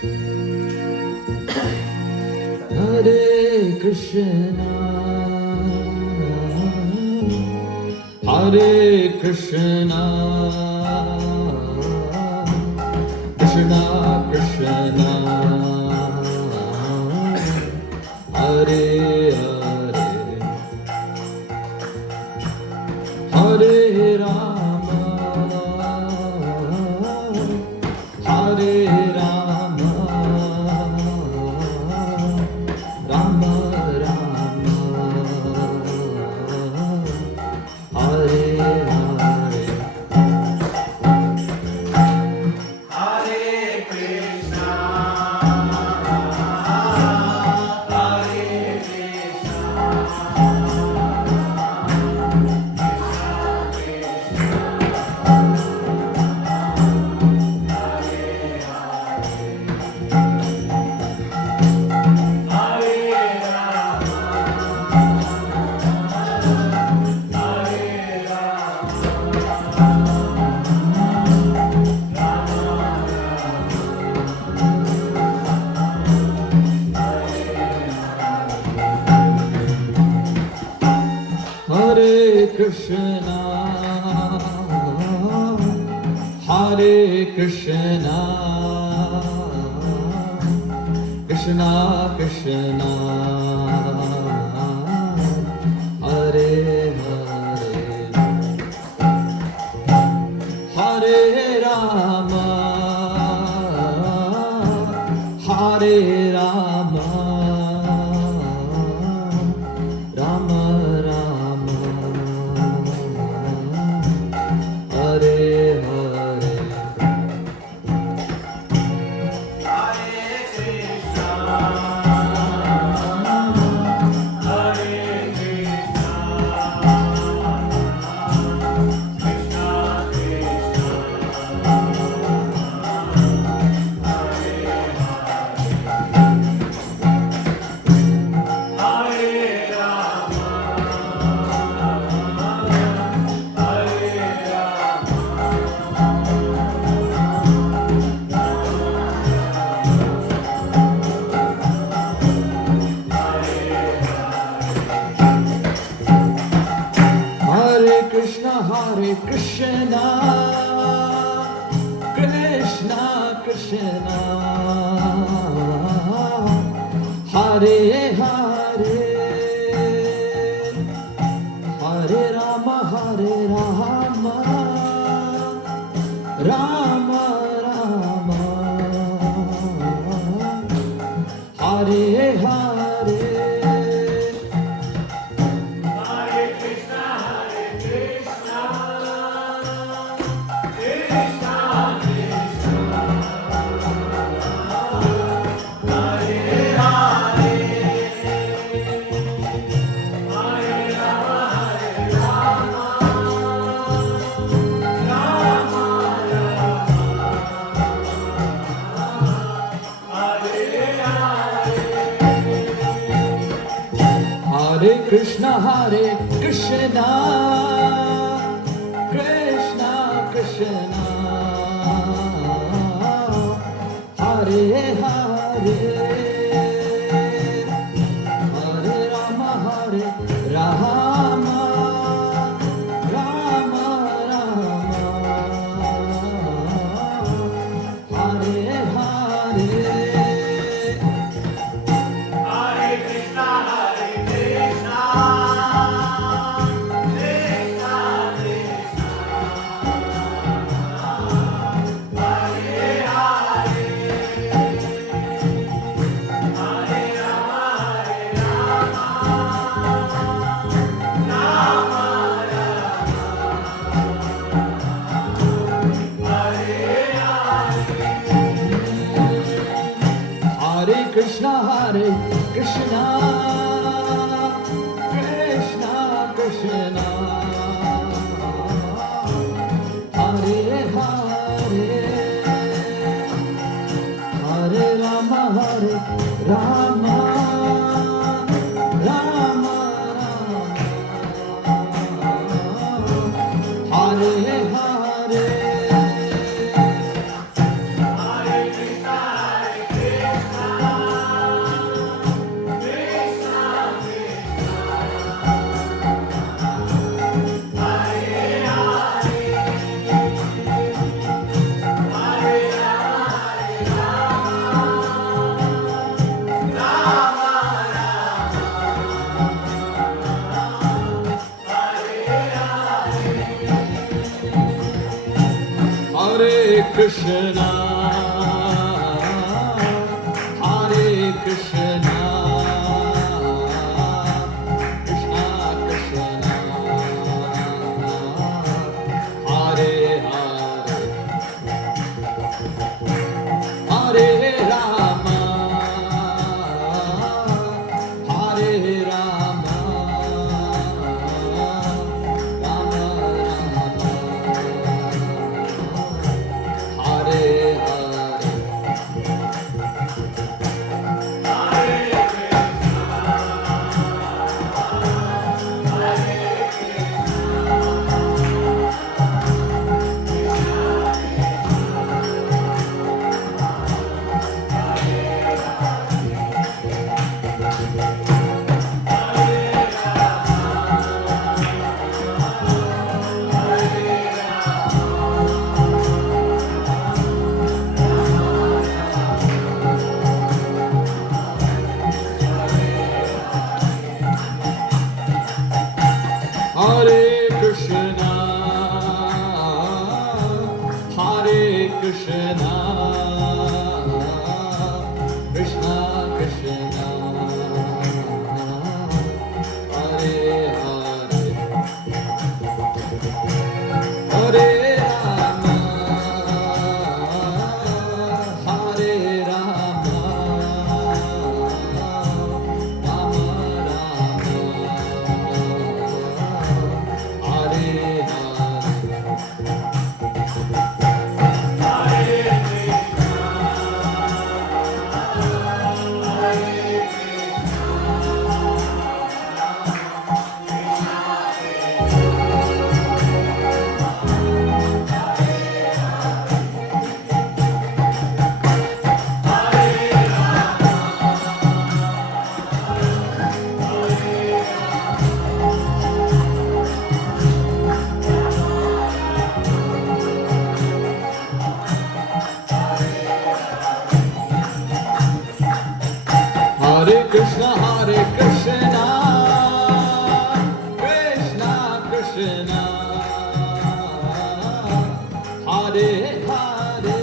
Hare Krishna, Hare Krishna, Krishna Krishna, Hare Hare, Hare Rama, Hare Rama, Rama Rama, Hare Hare. Hare Krishna, Hare Krishna, Hare Krishna, Hare Krishna, Krishna Krishna, Hare Hare, Hare Rama, Hare Rama, Rama Rama, Hare Hare. Hare Krishna, Hare Krishna, Krishna Krishna, Hare Rama, Hare Hare Krishna, Hare Krishna, Krishna Krishna, Hare Hare, Hare Rama, Hare Rama, Rama Rama, Hare Hare. Hare Krishna, Krishna Krishna, Hare Hare, Hare Rama, Rama Hare Hare Krishna, Hare Krishna, Krishna Krishna, Hare Hare, Hare Rama, Hare Rama, Rama Rama, Hare Hare. Hare Krishna, Hare Krishna, Krishna Krishna, Hare Hare, Hare Rama, Rama Hare Hare Krishna, Hare Krishna, Krishna Krishna, Hare Hare, Hare Rama, Hare Rama, Rama Rama, Hare Hare. Hare Krishna, Hare Krishna, Hare Krishna, Krishna Krishna, Hare Hare, Hare Rama, Hare Rama, Rama Rama, Hare Hare. Hare Krishna, Hare Krishna, Krishna Krishna, Hare Hare,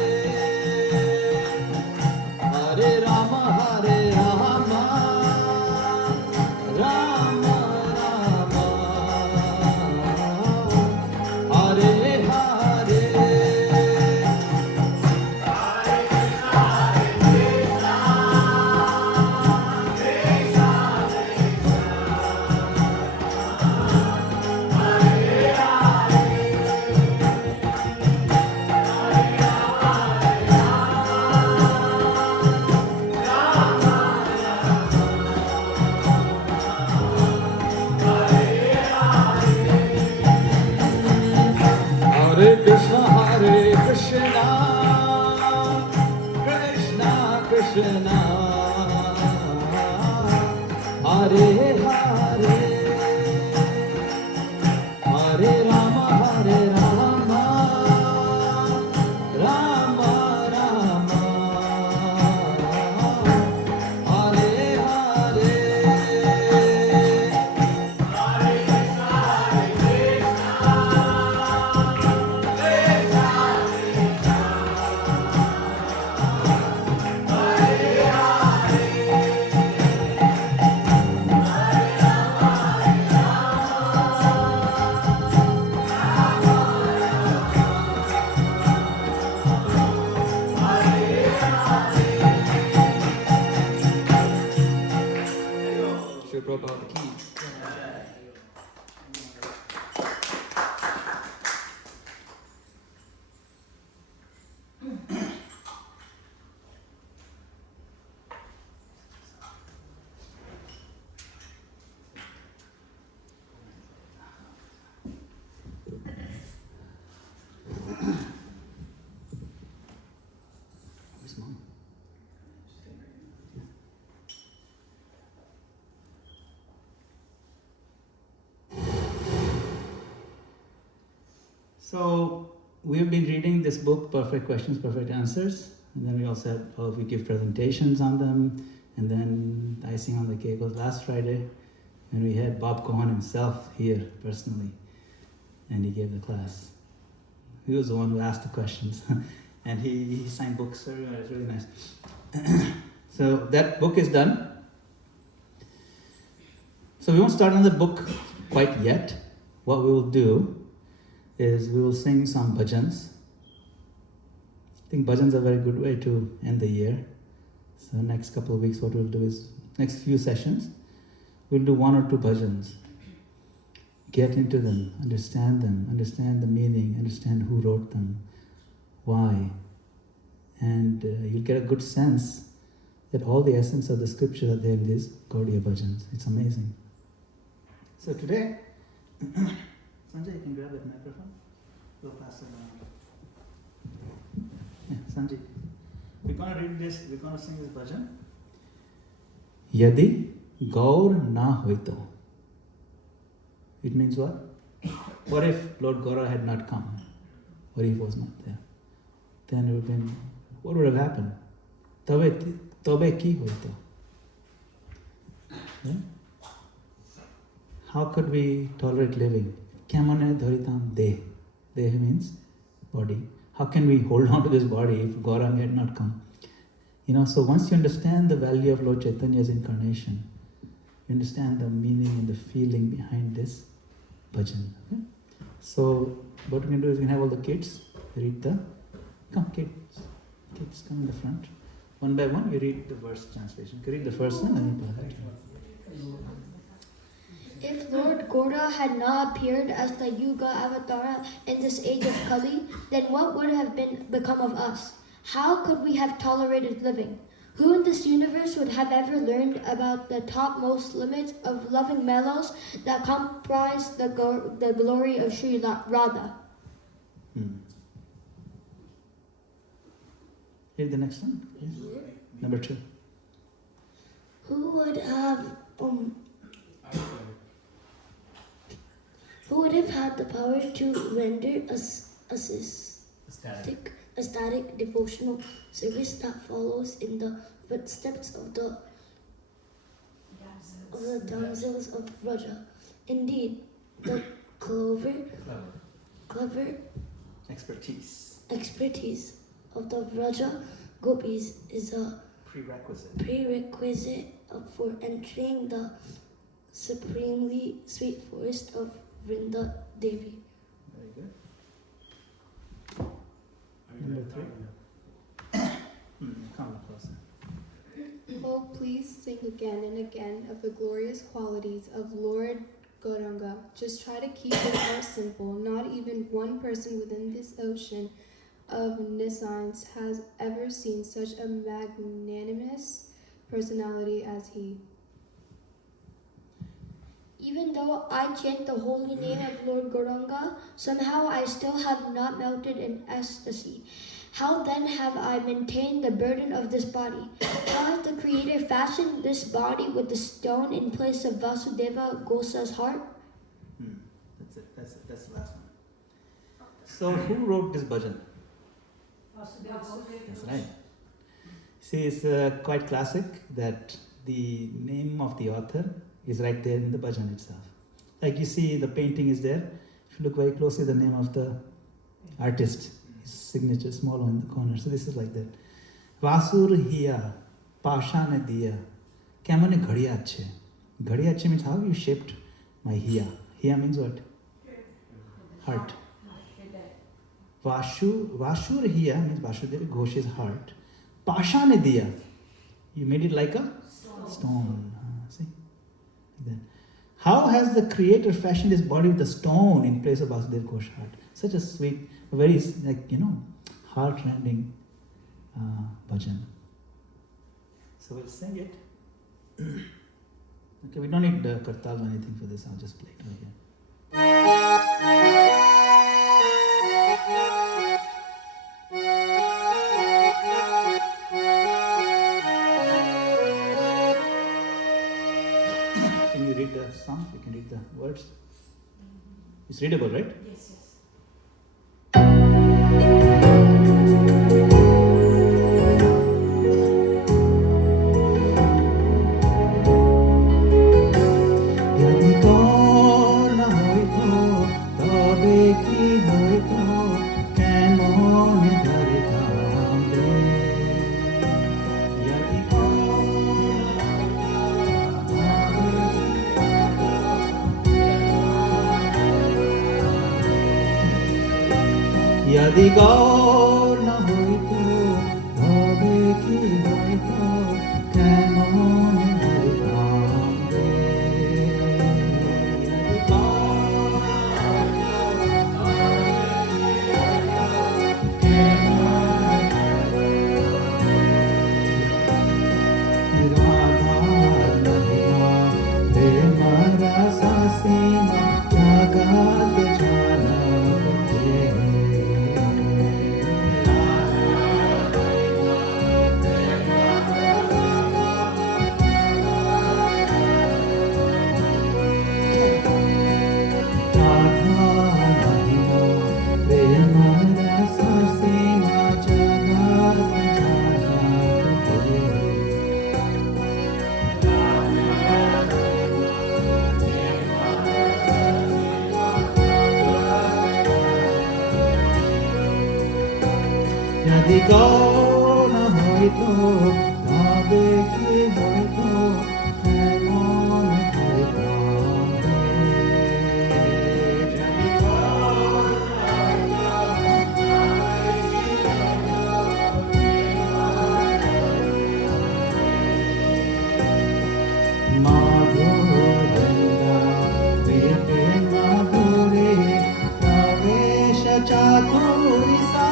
Hare Rama, Hare Rama, Rama Rama, Hare Hare Krishna, Hare Krishna, Krishna Krishna, Hare Hare, Hare Rama, Hare Rama, Rama Rama, Hare Hare. Hare Krishna, Hare Krishna, Krishna Krishna, Hare Hare, Hare Rama, Hare Rama, Rama Rama, Hare Hare. Shri Prabhupada ki. Where's Mama? So we've been reading this book, Perfect Questions, Perfect Answers, and then we also had all of you give presentations on them, and then the icing on the cake was last Friday, and we had Bob Cohen himself here personally, and he gave the class. He was the one who asked the questions. and he signed books. So it's really nice. So that book is done. So we won't start on the book quite yet. What we will do is we will sing some bhajans. I think bhajans are a very good way to end the year. So next couple of weeks what we'll do is, next few sessions, we'll do 1 or 2 bhajans. Get into them, understand the meaning, understand who wrote them, why. And you'll get a good sense that all the essence of the scripture are there in these Gaudiya bhajans. It's amazing. So today, Sanjay, you can grab that microphone. We'll pass it around. Yeah, Sanjay. We're going to read this, we're going to sing this bhajan. Yadi Gaura na Hoito. It means what? What if Lord Gaura had not come? What if he was not there? Then it would have been, what would have happened? Tobe ki hoito. Yeah? How could we tolerate living? Kemane dharitam deh. Deh means body. How can we hold on to this body if Gaura had not come? So once you understand the value of Lord Chaitanya's incarnation, you understand the meaning and the feeling behind this bhajan. Okay? So what we can do is we can have all the kids read come kids come in the front. One by one you read the verse translation. You read the first one and then you If Lord Gaura had not appeared as the Yuga Avatara in this age of Kali, then what would have become of us? How could we have tolerated living? Who in this universe would have ever learned about the topmost limits of loving mellows that comprise the glory of Sri Radha? Read the next one. Yes. Number 2. Who would have had the power to render ecstatic devotional service that follows in the footsteps of the damsels of Vraja? Indeed, the clever expertise of the Vraja gopis is a prerequisite for entering the supremely sweet forest of Vrinda Devi. Very good. Number 3. Come closer. Oh, please sing again and again of the glorious qualities of Lord Gauranga. Just try to keep it all simple. Not even one person within this ocean of nescience has ever seen such a magnanimous personality as he. Even though I chant the holy name of Lord Gauranga, somehow I still have not melted in ecstasy. How then have I maintained the burden of this body? How has the Creator fashioned this body with the stone in place of Vasudeva Gosa's heart? That's it. That's the last one. So who wrote this bhajan? That's right. See, it's quite classic that the name of the author is right there in the bhajan itself. Like you see, the painting is there. If you look very closely, the name of the artist, his signature, small one in the corner. So this is like that. Vasur hiya, pashane diya, kemane ghadiya achhe. Ghadiya achhe means how you shaped my hiya. Hiya means what? Heart. Vashur hiya means Vasudeva Ghosh's heart. Pashane diya, you made it like a stone. See? Like that. How has the Creator fashioned this body with the stone in place of Vasudeva Ghosh's heart? Such a sweet, very heart-rending bhajan. So we'll sing it. Okay, we don't need kartal or anything for this. I'll just play it right here. Can you read the song? You can read the words. It's readable, right? Yes, yes. Yadi Gaura Hoito, tobe ki hoito, kemone dharita যদি গৌর না হইতো তবে কি হইতো কেমন হইতাম রে যদি গৌর রাধার মহিমা প্রেম রস সীমা জগত জানতে যদি গৌর না হইতো তবে কি হইতো কেমন হইতাম রে যদি গৌর মাধুরন্দা বেপে মাধুরে প্রবেশ চাতুরি সা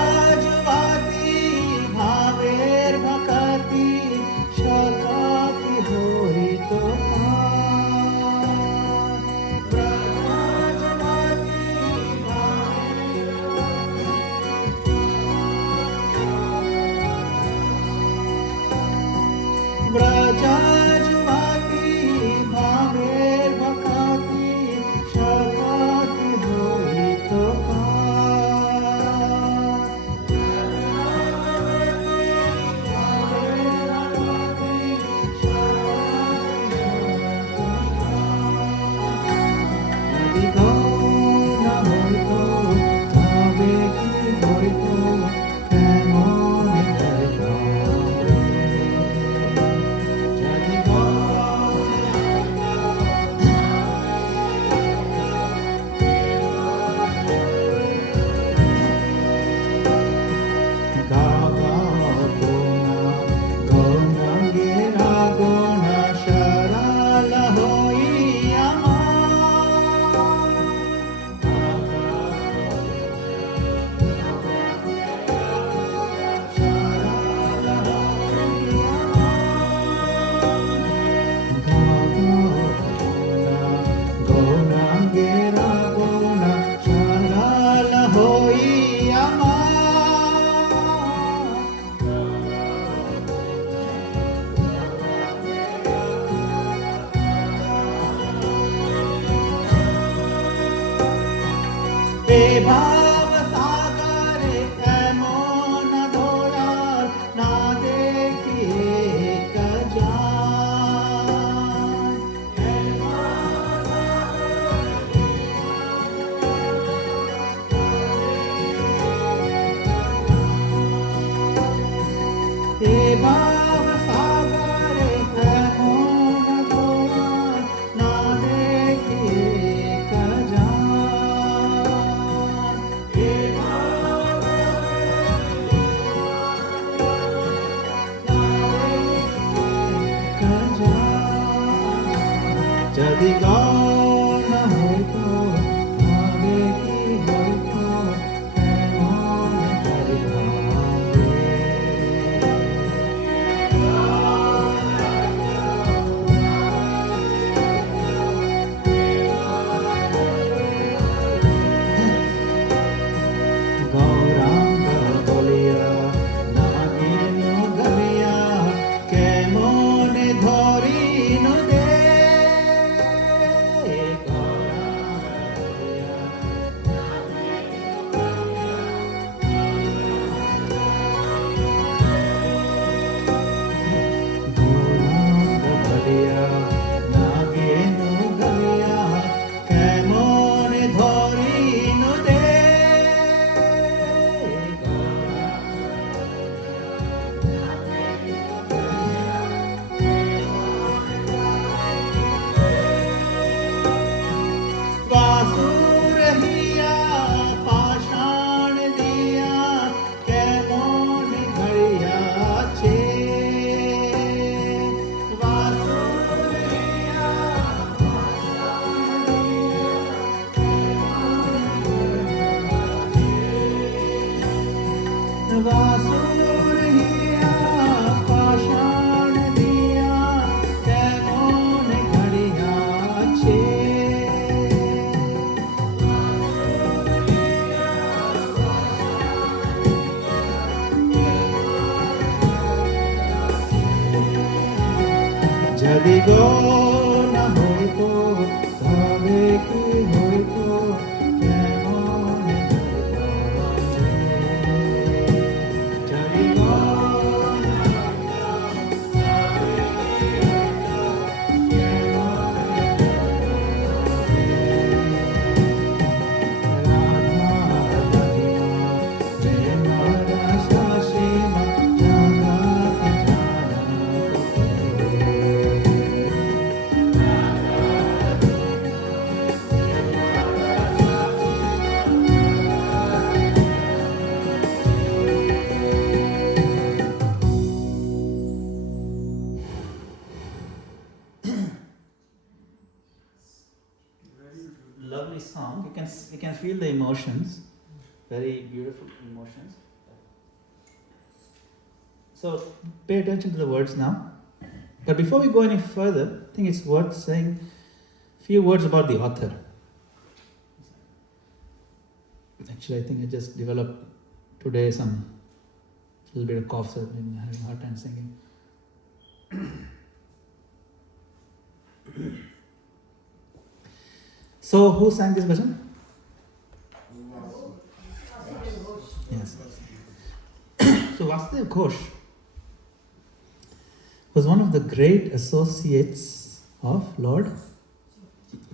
ব্রজজবাতি ভাবের ভকতি সকাতি হইত ব্রজজবাতি ব্রজজবাতি ভাবের ভকতি সকাতি হইত ভাব সাগরে এমন দয়াল না দেখি কজান এ ভাব সাগরে এমন দয়াল না দেখি কজান যদি গৌর না হইতো তবে কি হইতো কেমন হইতাম রে গৌরাঙ্গ বলিয়া নাগিন গলিয়া কেমন ধরিন দে वासुर हिया पाषाण दिया कैमोन घड़िया छे जदि गो न होइतो भावे की होइतो कैमोन घड़िया छे जदि गो न lovely song. You can feel the emotions, very beautiful emotions. So pay attention to the words now. But before we go any further, I think it's worth saying a few words about the author. Actually, I think I just developed today some little bit of cough, so I'm having a hard time singing. So, who sang this bhajan? Yes. So, Vasudev Ghosh was one of the great associates of Lord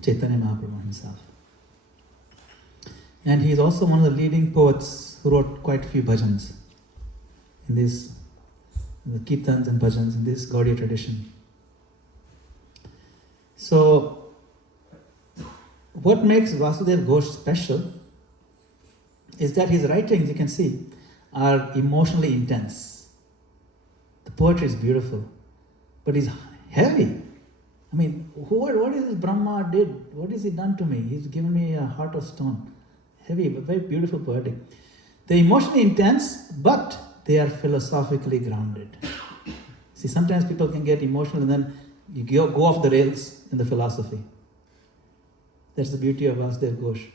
Chaitanya Mahaprabhu himself. And he is also one of the leading poets who wrote quite a few bhajans in this, the kirtans and bhajans in this Gaudiya tradition. So, what makes Vasudev Ghosh special is that his writings, you can see, are emotionally intense. The poetry is beautiful, but it's heavy. I mean, what is this Brahma did? What has he done to me? He's given me a heart of stone. Heavy, but very beautiful poetic. They're emotionally intense, but they are philosophically grounded. See, sometimes people can get emotional and then you go off the rails in the philosophy. That's the beauty of Vasudev Ghosh.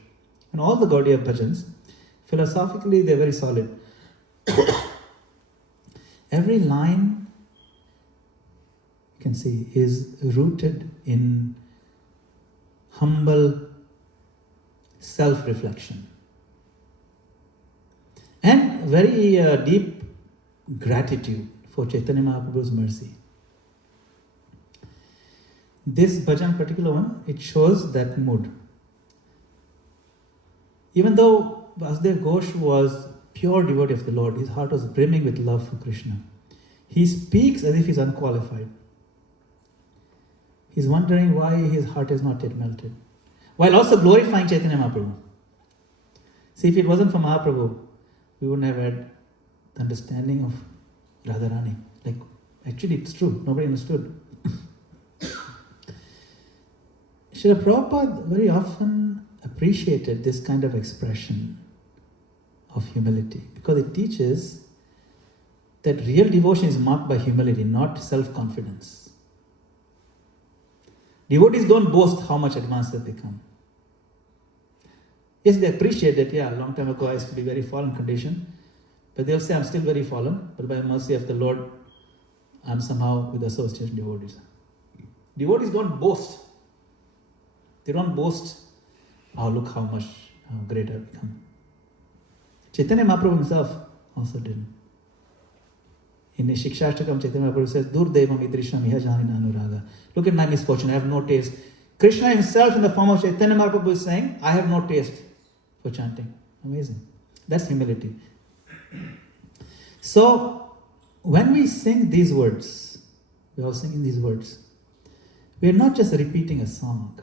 And all the Gaudiya bhajans, philosophically they're very solid. Every line, you can see, is rooted in humble self-reflection and very deep gratitude for Chaitanya Mahaprabhu's mercy. This bhajan, particular one, it shows that mood. Even though Vasudev Ghosh was pure devotee of the Lord, his heart was brimming with love for Krishna. He speaks as if he's unqualified. He's wondering why his heart is not yet melted, while also glorifying Chaitanya Mahaprabhu. See, if it wasn't for Mahaprabhu, we wouldn't have had the understanding of Radharani. Like, actually it's true, nobody understood. Srila Prabhupada very often appreciated this kind of expression of humility because it teaches that real devotion is marked by humility, not self-confidence. Devotees don't boast how much advanced they've become. Yes, they appreciate that, a long time ago I used to be very fallen condition, but they'll say I'm still very fallen, but by the mercy of the Lord, I'm somehow with association devotees. Devotees don't boast. They don't boast, oh look how great I've become. Chaitanya Mahaprabhu himself also didn't. In the Shikshashtakam, Chaitanya Mahaprabhu says, Durdevam idrisham iha janina anuraga. Look at my misfortune, I have no taste. Krishna himself in the form of Chaitanya Mahaprabhu is saying, I have no taste for chanting. Amazing. That's humility. So, when we sing these words, we are singing these words, we are not just repeating a song.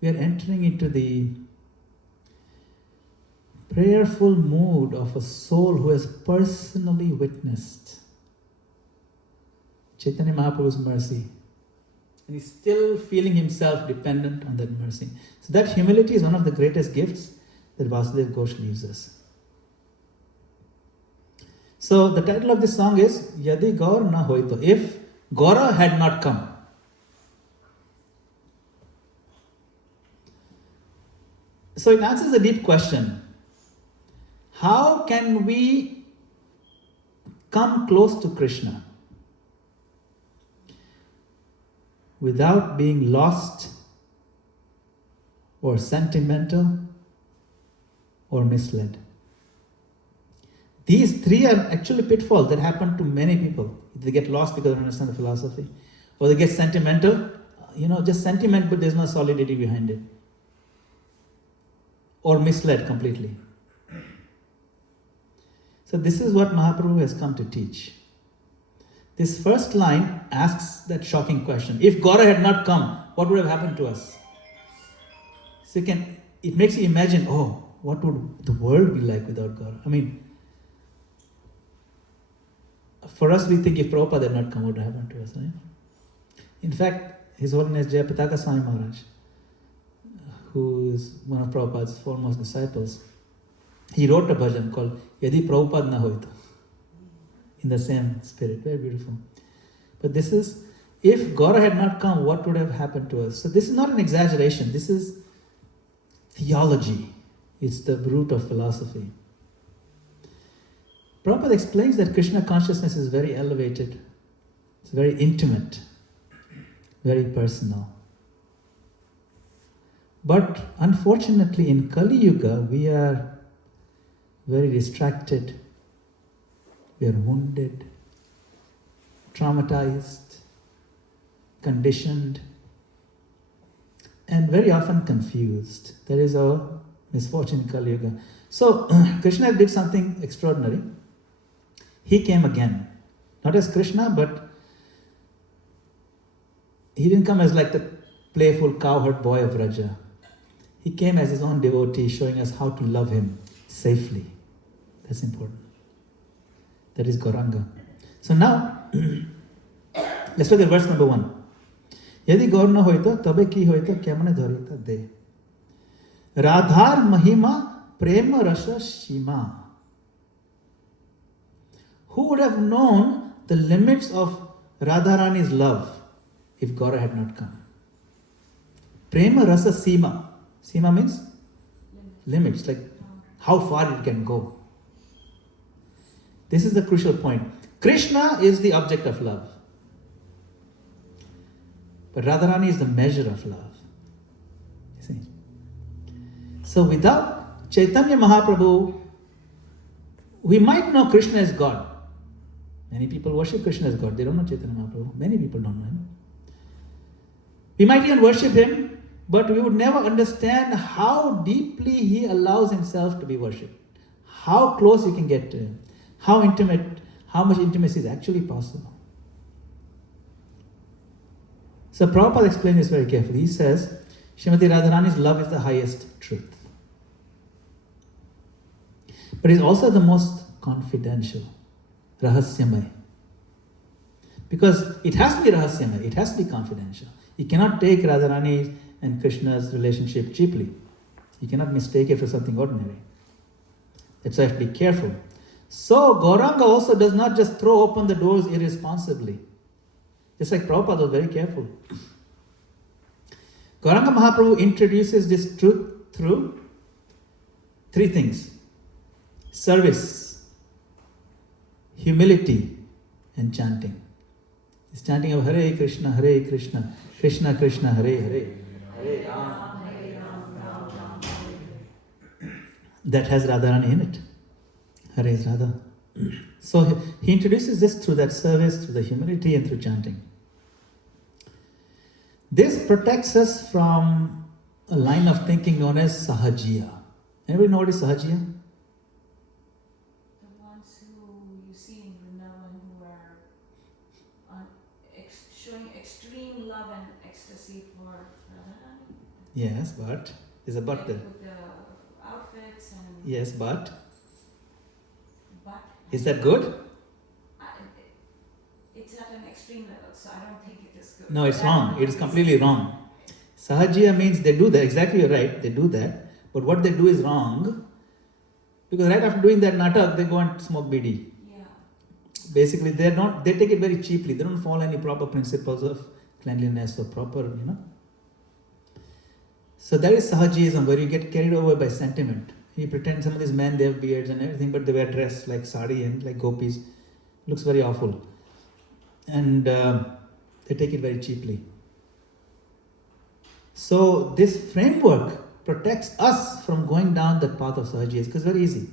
We are entering into the prayerful mood of a soul who has personally witnessed Chaitanya Mahaprabhu's mercy. And he's still feeling himself dependent on that mercy. So that humility is one of the greatest gifts that Vasudev Ghosh leaves us. So the title of this song is Yadi Gaur na Hoito. If Gaura had not come. So it answers a deep question. How can we come close to Krishna without being lost or sentimental or misled? These three are actually pitfalls that happen to many people. They get lost because they don't understand the philosophy, or they get sentimental, just sentiment, but there's no solidity behind it, or misled completely. So this is what Mahaprabhu has come to teach. This first line asks that shocking question. If Gaura had not come, what would have happened to us? So it makes you imagine, what would the world be like without Gaura? I mean, for us, we think if Prabhupada had not come, what would have happened to us, right? In fact, His Holiness Jayapataka Swami Maharaj, who is one of Prabhupada's foremost disciples, he wrote a bhajan called Yadi Prabhupada na Hoito, in the same spirit. Very beautiful. But this is, if Gaura had not come, what would have happened to us? So this is not an exaggeration. This is theology. It's the root of philosophy. Prabhupada explains that Krishna consciousness is very elevated. It's very intimate, very personal. But unfortunately, in Kali Yuga, we are very distracted, we are wounded, traumatized, conditioned, and very often confused. That is our misfortune in Kali Yuga. So, Krishna did something extraordinary. He came again. Not as Krishna, but he didn't come as like the playful cowherd boy of Raja. He came as his own devotee, showing us how to love him safely. That's important. That is Gauranga. So now, let's look at verse number 1. Yadi gaur na hoito, tabe ki hoito, kemane dharita de. Radhar mahima prema rasa shima. Who would have known the limits of Radharani's love if Gaura had not come? Prema rasa sima. Sima means limits, like how far it can go. This is the crucial point. Krishna is the object of love. But Radharani is the measure of love. You see? So without Chaitanya Mahaprabhu, we might know Krishna as God. Many people worship Krishna as God. They don't know Chaitanya Mahaprabhu. Many people don't know him. We might even worship him, but we would never understand how deeply he allows himself to be worshipped. How close you can get to him. How intimate, how much intimacy is actually possible. So Prabhupada explains this very carefully. He says, Srimati Radharani's love is the highest truth. But it's also the most confidential, rahasyamay. Because it has to be rahasyamay, it has to be confidential. You cannot take Radharani and Krishna's relationship cheaply. You cannot mistake it for something ordinary. That's why you have to be careful. So Gauranga also does not just throw open the doors irresponsibly. Just like Prabhupada was very careful. Gauranga Mahaprabhu introduces this truth through three things: service, humility, and chanting. It's chanting of Hare Krishna, Krishna Krishna, Hare Hare, Hare Ram, Ram Ram. That has Radharani in it. Hare is Radha. So he introduces this through that service, through the humility, and through chanting. This protects us from a line of thinking known as Sahajiya. Anybody know what is Sahajiya? The ones who you see in Vrindavan who are showing extreme love and ecstasy for Radharani. Yes, but there's a but there. With the outfits and... Yes, but But... is that good? It's at an extreme level, so I don't think it is good. No, it's wrong. It is completely wrong. Sahajiya means they do that. Exactly, you're right. They do that. But what they do is wrong. Because right after doing that natak, they go and smoke bidi. Yeah. basically they take it very cheaply. They don't follow any proper principles of cleanliness or proper, So that is Sahajism, where you get carried over by sentiment. You pretend some of these men, they have beards and everything, but they wear dress like sari and like gopis. Looks very awful. And they take it very cheaply. So this framework protects us from going down that path of Sahajism, because it's very easy.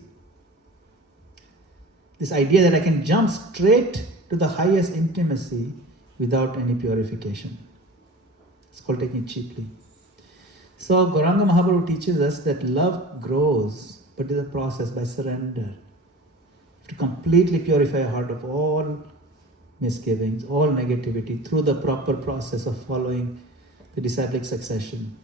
This idea that I can jump straight to the highest intimacy without any purification. It's called taking it cheaply. So Gauranga Mahaprabhu teaches us that love grows, but it is a process by surrender. You have to completely purify your heart of all misgivings, all negativity through the proper process of following the disciplic succession,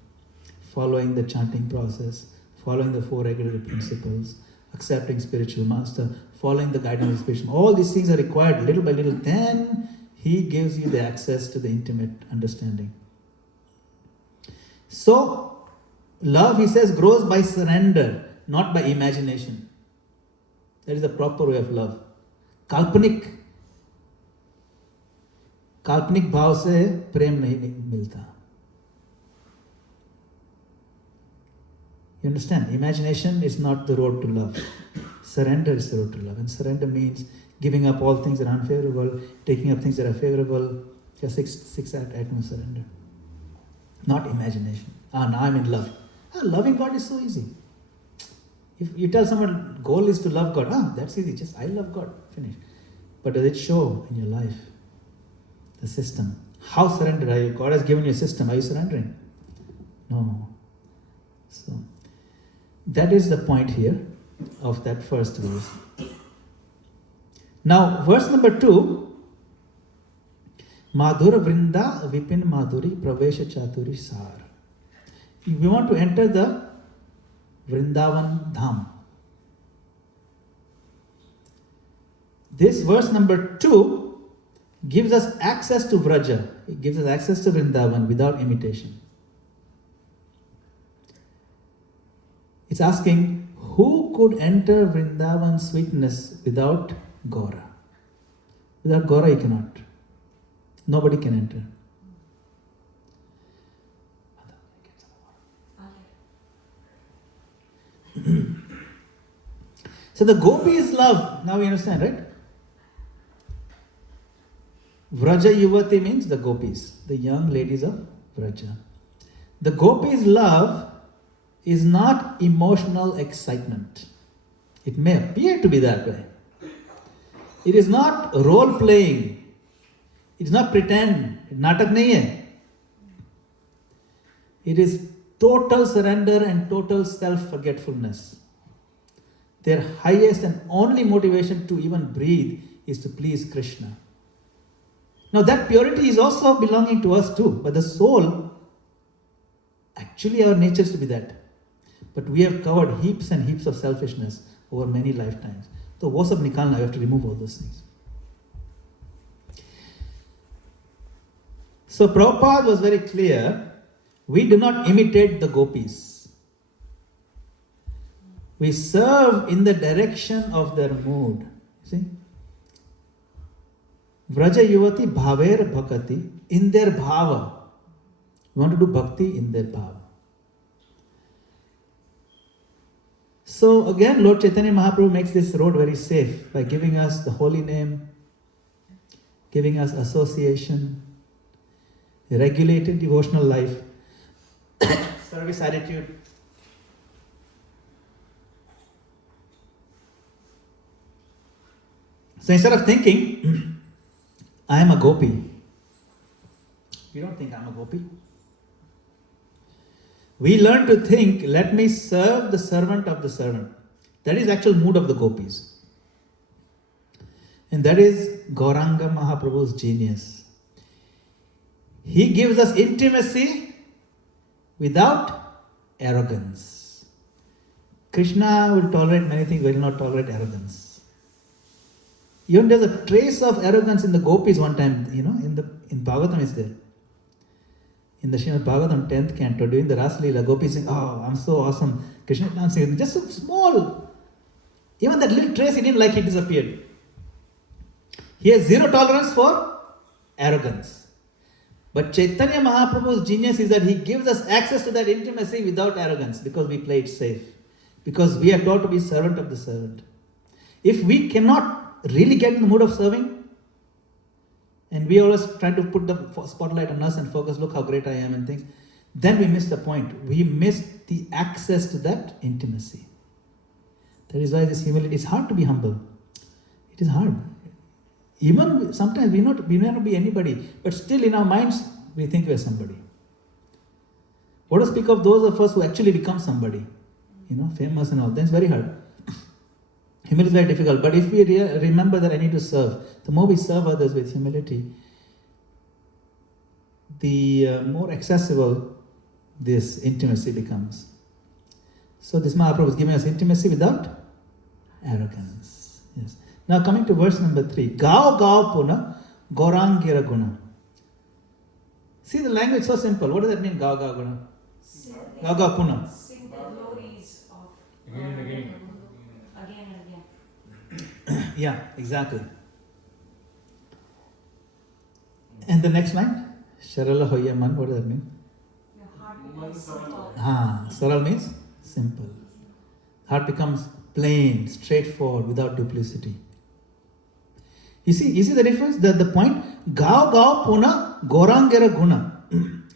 following the chanting process, following the 4 regular principles, accepting spiritual master, following the guidance of spiritual. All these things are required little by little. Then he gives you the access to the intimate understanding. So, love, he says, grows by surrender, not by imagination. That is the proper way of love. काल्पनिक भाव से प्रेम नहीं मिलता. You understand? Imagination is not the road to love. Surrender is the road to love. And surrender means giving up all things that are unfavorable, taking up things that are favorable. Just six act of surrender. Not imagination. Now I'm in love. Loving God is so easy. If you tell someone goal is to love God, that's easy. Just I love God. Finish. But does it show in your life? The system. How surrendered are you? God has given you a system. Are you surrendering? No. So that is the point here of that first verse. Now, verse number 2. Madhura Vrinda Vipin Madhuri Pravesha Chaturi Sar. We want to enter the Vrindavan Dham. This verse number 2 gives us access to Vraja. It gives us access to Vrindavan without imitation. It's asking, who could enter Vrindavan's sweetness without Gaura? Without Gaura you cannot. Nobody can enter. So the gopis love, now we understand, right? Vraja Yuvati means the gopis, the young ladies of Vraja. The gopis' love is not emotional excitement. It may appear to be that way. It is not role playing. It is not pretend. Natak nahi hai. It is total surrender and total self-forgetfulness. Their highest and only motivation to even breathe is to please Krishna. Now that purity is also belonging to us too, but the soul, actually our nature is to be that. But we have covered heaps and heaps of selfishness over many lifetimes. So wo sab nikalna, you have to remove all those things. So Prabhupada was very clear, we do not imitate the gopis. We serve in the direction of their mood. See? Vraja Yuvati Bhaver Bhakati, in their bhava. We want to do bhakti in their bhava. So again, Lord Chaitanya Mahaprabhu makes this road very safe by giving us the holy name, giving us association, regulated devotional life, service attitude. So instead of thinking, I am a gopi, we don't think I'm a gopi. We learn to think, let me serve the servant of the servant. That is actual mood of the gopis. And that is Gauranga Mahaprabhu's genius. He gives us intimacy without arrogance. Krishna will tolerate many things, will not tolerate arrogance. Even there's a trace of arrogance in the gopis one time, in Bhagavatam is there. In the Srimad Bhagavatam 10th canto, during the Ras Leela, gopis saying, oh, I'm so awesome. Krishna dancing, just so small. Even that little trace he didn't like, it disappeared. He has zero tolerance for arrogance. But Chaitanya Mahaprabhu's genius is that he gives us access to that intimacy without arrogance because we play it safe. Because we are taught to be servant of the servant. If we cannot really get in the mood of serving, and we always try to put the spotlight on us and focus, look how great I am and things, then we miss the point. We miss the access to that intimacy. That is why this humility, it's hard to be humble. It is hard. Even sometimes we may not be anybody, but still in our minds, we think we are somebody. What to speak of those of us who actually become somebody? Famous and all. Then it's very hard. Humility is very difficult. But if we remember that I need to serve, the more we serve others with humility, the more accessible this intimacy becomes. So this Mahaprabhu is giving us intimacy without arrogance. Yes. Now coming to verse number 3. Gao gao puna Gaurangira guna. See the language so simple. What does that mean? Gao gao guna. Gao gao puna. Sing the glories of Again and again. Again and again. Yeah, exactly. And the next line? Sharala hoya man. What does that mean? Your heart becomes simple. Saral means simple. Heart becomes plain, straightforward, without duplicity. You see the difference? The point? Gao gao puna Gaurangera guna.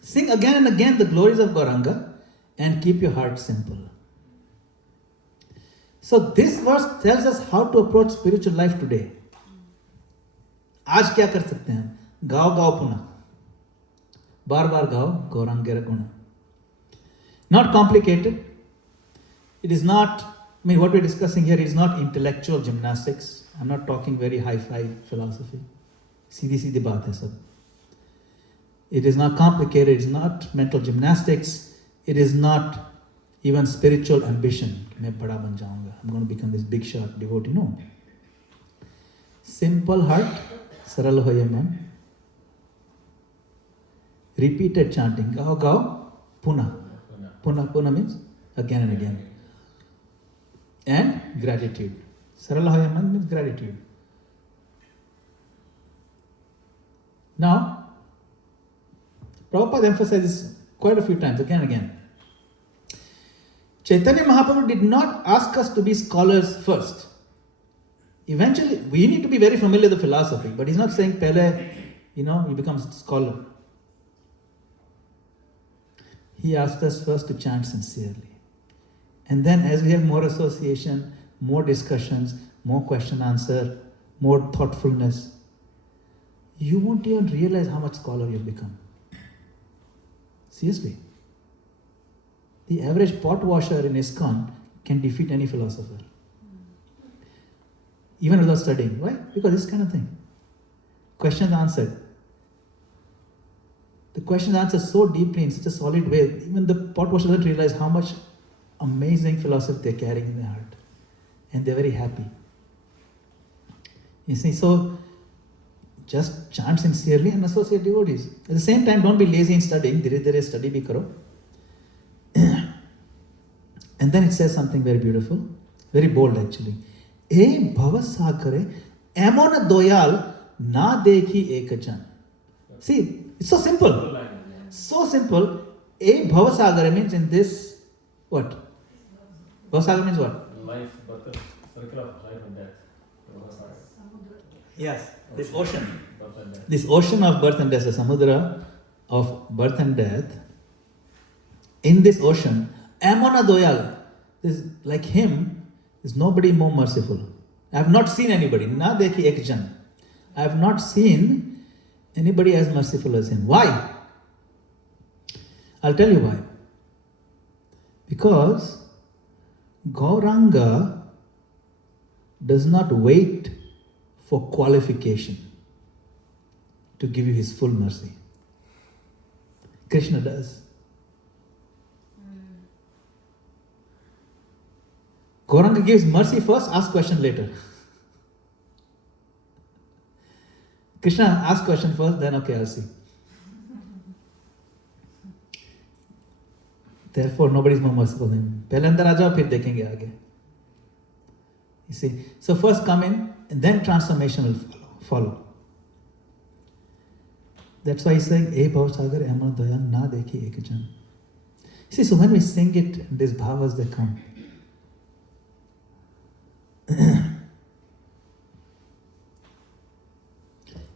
Sing again and again the glories of Gauranga and keep your heart simple. So this verse tells us how to approach spiritual life today. आज क्या कर सकते हैं हम? गाओ गाओ पुनः, बार बार गाओ गौरांगेरा गुना. Not complicated. It is not, what we're discussing here is not intellectual gymnastics. I'm not talking very high-fi philosophy. सीधी सीधी बात है सब. It is not complicated. It's not mental gymnastics. It is not even spiritual ambition. मैं बड़ा बन जाऊंगा. I'm going to become this big shot devotee. No. Simple heart, सरल होए मन. Repeated chanting. Gao gao puna. Puna means again and again. And gratitude. Sarala hoya man means gratitude. Now, Prabhupada emphasizes quite a few times, again and again. Chaitanya Mahaprabhu did not ask us to be scholars first. Eventually, we need to be very familiar with the philosophy, but he's not saying, Pehle, you become a scholar. He asked us first to chant sincerely. And then as we have more association, more discussions, more question answer, more thoughtfulness, you won't even realize how much scholar you've become. Seriously. The average pot washer in ISKCON can defeat any philosopher. Even without studying. Why? Because this kind of thing. Questions answered. The questions answered so deeply in such a solid way, even the pot washer doesn't realize how much amazing philosophy they're carrying in their heart. And they're very happy. You see, so just chant sincerely and associate devotees. At the same time, don't be lazy in studying. Dhire study bhi karo. And then it says something very beautiful, very bold actually. E bhavasakare amona doyal na dekhi ekajan. See, it's so simple. So simple. A bhavasagara means in this, what? Bhavasagara means what? Life, but the circle of life and death. Yes, this ocean. Birth and death. This ocean of birth and death, the samudra of birth and death. In this ocean, Amona Doyal, is like him, is nobody more merciful. I have not seen anybody. Na dekhi ek jan. I have not seen anybody as merciful as him. Why? I'll tell you why. Because Gauranga does not wait for qualification to give you his full mercy. Krishna does. Gauranga gives mercy first, ask question later. Krishna asks question first, then okay, I'll see. Therefore, nobody is more merciful than him. Pehle andar aa jao, phir dekhenge aage. You see, so first come in, and then transformation will follow. follow. That's why he's saying, "E bhav sagar amar daya na dekhi ekjan." See, so when we sing it, these bhavas they come.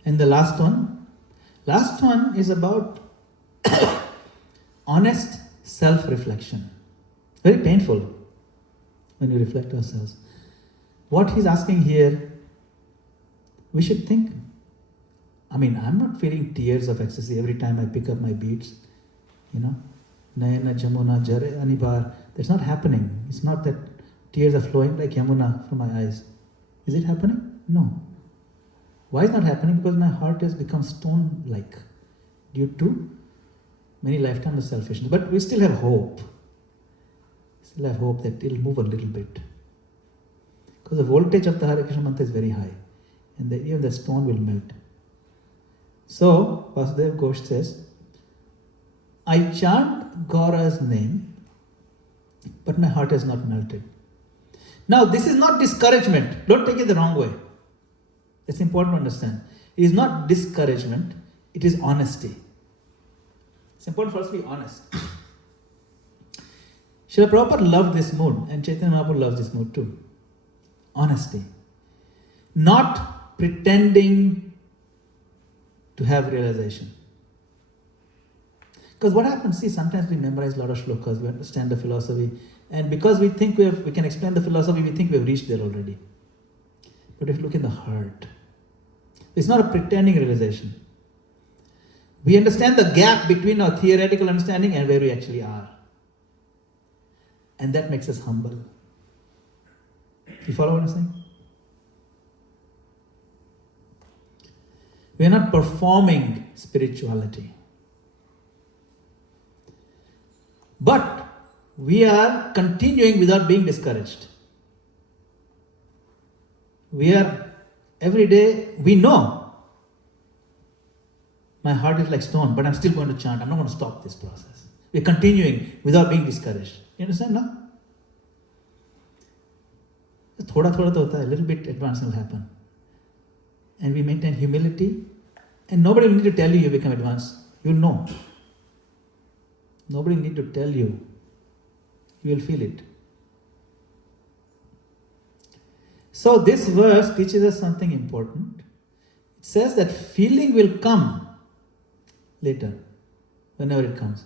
And the last one is about honest self-reflection. Very painful when we reflect ourselves. What he's asking here, we should think. I mean, I'm not feeling tears of ecstasy every time I pick up my beads. Nayana Jamuna Jare Anibar. That's not happening. It's not that tears are flowing like Yamuna from my eyes. Is it happening? No. Why is it not happening? Because my heart has become stone-like due to many lifetimes of selfishness. But we still have hope. Still have hope that it'll move a little bit. Because the voltage of the Hare Krishna mantra is very high. And even the stone will melt. So, Vasudev Ghosh says, I chant Gaura's name, but my heart has not melted. Now, this is not discouragement. Don't take it the wrong way. It's important to understand. It is not discouragement, it is honesty. It's important for us to be honest. Srila Prabhupada loved this mood, and Chaitanya Mahaprabhu loves this mood too. Honesty. Not pretending to have realization. Because what happens, see, sometimes we memorize a lot of shlokas, we understand the philosophy, and because we think we can explain the philosophy, we think we have reached there already. But if you look in the heart, it's not a pretending realization. We understand the gap between our theoretical understanding and where we actually are. And that makes us humble. You follow what I'm saying? We are not performing spirituality. But we are continuing without being discouraged. We are, every day, we know my heart is like stone, but I'm still going to chant. I'm not going to stop this process. We're continuing without being discouraged. You understand now? Thoda thoda to hota hai, a little bit advance will happen. And we maintain humility, and nobody will need to tell you become advanced. You'll know. Nobody need to tell you. You will feel it. So this verse teaches us something important. It says that feeling will come later, whenever it comes.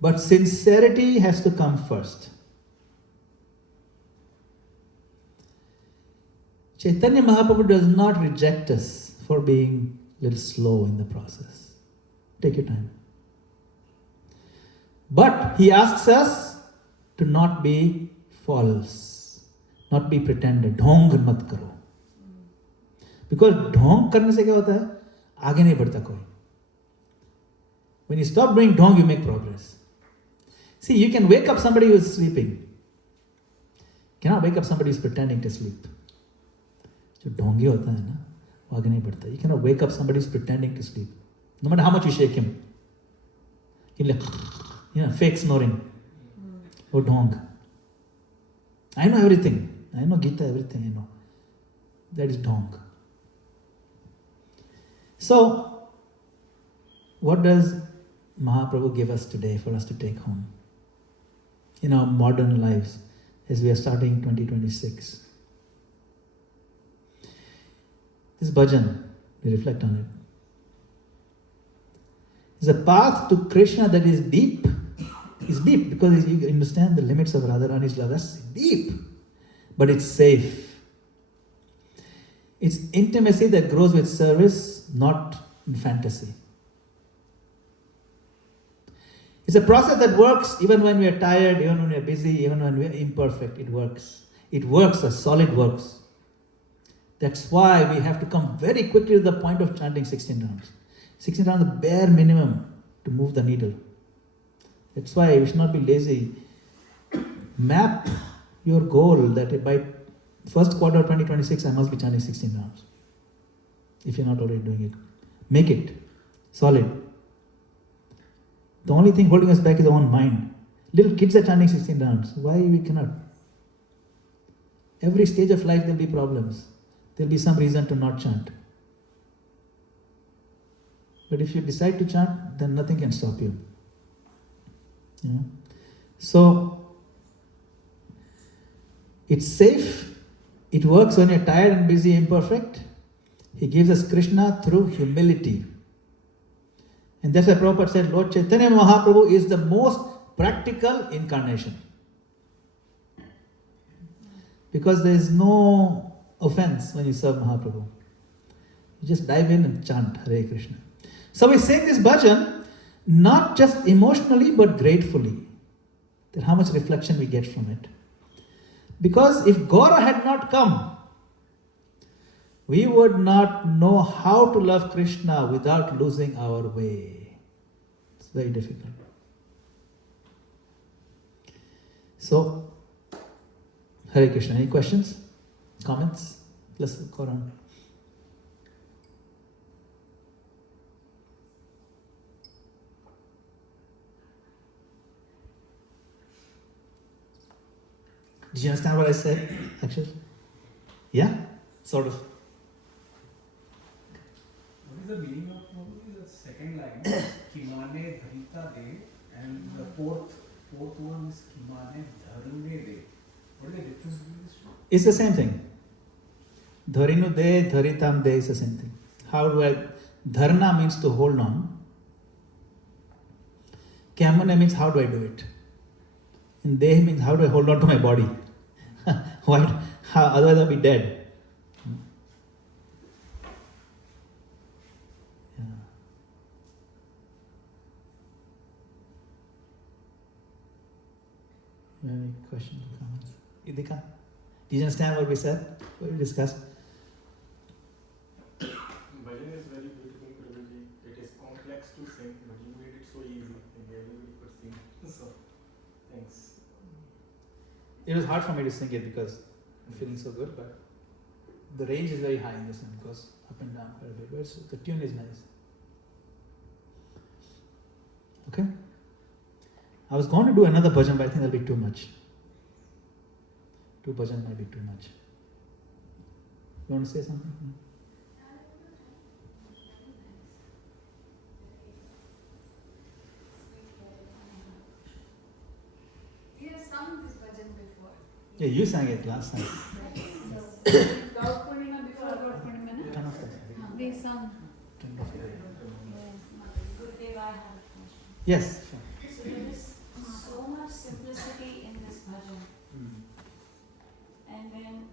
But sincerity has to come first. Chaitanya Mahaprabhu does not reject us for being a little slow in the process. Take your time. But he asks us to not be false, not be pretended. Dhong mat karo. Because dhong karne se kya hota hai? Aage nahi badhta koi. When you stop doing dhong, you make progress. See, you can wake up somebody who is sleeping. You cannot wake up somebody who is pretending to sleep. जो ढोंगी होता है ना, वो आगे नहीं बढ़ता. You cannot wake up somebody who is pretending to sleep. No matter how much you shake him. He'll like, fake snoring. Oh, ढोंग. I know everything. I know Gita, everything I know. That is ढोंग. So, what does Mahaprabhu give us today for us to take home? In our modern lives, as we are starting 2026. This bhajan, we reflect on it. It's a path to Krishna that is deep. It's deep because you understand the limits of Radharani's love. That's deep. But it's safe. It's intimacy that grows with service, not in fantasy. It's a process that works even when we are tired, even when we are busy, even when we are imperfect. It works. It works as solid works. That's why we have to come very quickly to the point of chanting 16 rounds. 16 rounds is the bare minimum to move the needle. That's why we should not be lazy. Map your goal that by first quarter of 2026 I must be chanting 16 rounds. If you're not already doing it. Make it solid. The only thing holding us back is our own mind. Little kids are chanting 16 rounds. Why we cannot? Every stage of life there will be problems. there'll be some reason to not chant. But if you decide to chant, then nothing can stop you. You know? So, it's safe, it works when you're tired and busy, imperfect. He gives us Krishna through humility. And that's why Prabhupada said Lord Chaitanya Mahaprabhu is the most practical incarnation. Because there is no offense when you serve Mahaprabhu. You just dive in and chant Hare Krishna. So we sing this bhajan not just emotionally but gratefully. That how much reflection we get from it. Because if Gaura had not come, we would not know how to love Krishna without losing our way. It's very difficult. So, Hare Krishna. Any questions? Comments? Let's go on. Did you understand what I said, actually? Yeah? Sort of. What is the meaning of the second line? Kimane dharita de, and the fourth one is Kimane dharune de. What is the difference between these two? It's the same thing. Dharinu de, dharitam de is the same thing. How do I... Dharana means to hold on. Kamana means how do I do it? And de means how do I hold on to my body? Why? How, otherwise I'll be dead. Yeah. Any questions or comments? Idika, did you understand what we said? What we discussed? Bhajan is very beautiful, Prabhuji. It is complex to sing, but you made it so easy and everybody could sing. So, thanks. It was hard for me to sing it because I'm feeling so good, but the range is very high in this one. It goes up and down quite a bit. But the tune is nice. Okay? I was going to do another bhajan, but I think that'll be too much. 2 bhajan might be too much. You want to say something? We have sung this bhajan before. Yeah, you sang it last time. Gaur Purnima before Gaur Purnima, no? Turn off that. We sung. Turn off your- Gurudev, I have a question. Yes, sure.